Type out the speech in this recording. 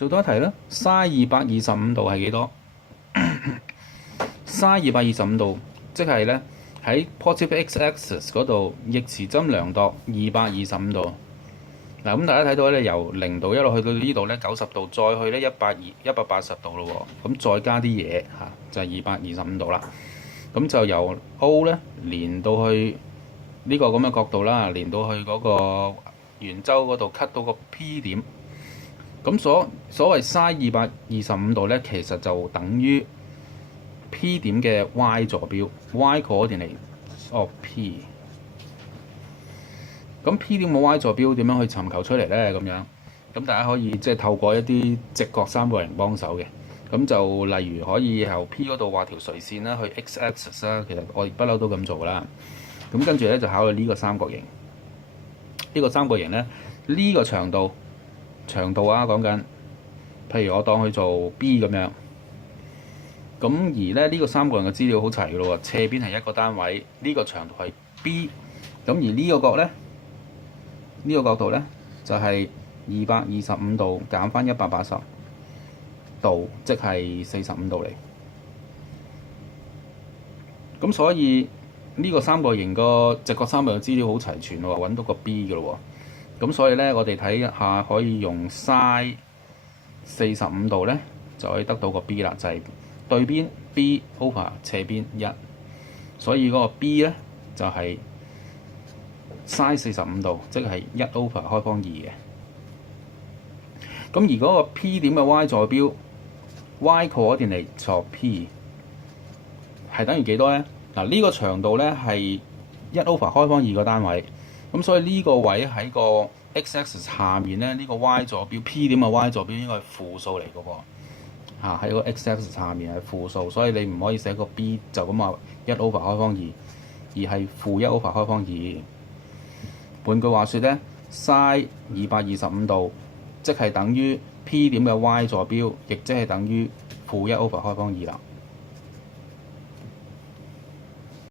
做多一題啦。sin 225度係幾多？sin 225度即係咧喺 positive x-axis 嗰度逆時針量度225度。嗱，咁大家睇到咧，由0度一路去到呢度咧90度，再去咧180度咯喎，咁再加啲嘢嚇，就係225度啦。咁就由 O 咧連到去呢個咁嘅角度啦，連到去嗰個圓周嗰度 cut 到個 P 點。咁所謂 sin 225度咧，其實就等於 P 點嘅 y 坐標 y coordinate of P。咁 P 點嘅 y 坐標點樣去尋求出嚟咧？咁樣咁大家可以即係透過一啲直角三角形幫手嘅。咁就例如可以由 P 嗰度畫條垂線啦，去 x-axis 啦。其實我哋不嬲都咁做啦。咁跟住咧就考慮呢個三角形。呢個三角形咧，呢個長度啊講緊，譬如我當佢做 B 咁樣。咁而咧呢個三角形嘅資料好齊嘅咯喎，斜邊係一個單位，呢個長度係 B。咁而呢個角咧，呢個角度咧就係225度減翻180度，即係45度嚟。咁所以呢個三角形個直角三角嘅資料好齊全喎，揾到個 B 嘅咯喎。咁所以咧，我哋睇下可以用 sin 45度咧，就可以得到個 B 啦，就係對邊 B over 斜邊1。所以嗰個 B 咧就係sin 45度，即係1 over 開方2嘅。咁而嗰個 P 點嘅 y 坐標 y coordinate of P 係等於幾多咧？嗱，呢個長度咧係1 over 開方2個單位，咁所以呢個位喺個 x-axis 下面咧，呢個 y 坐標 P 點嘅 y 坐標應該係負數嚟嘅喎，喺個 x-axis 下面係負數，所以你唔可以寫個 B 就咁話1 over 開方2，而係負1 over 開方2。換句話說咧 ，sin 225度即係等於 P 點嘅 y 坐標，亦即係等於負1 over 開方2啦。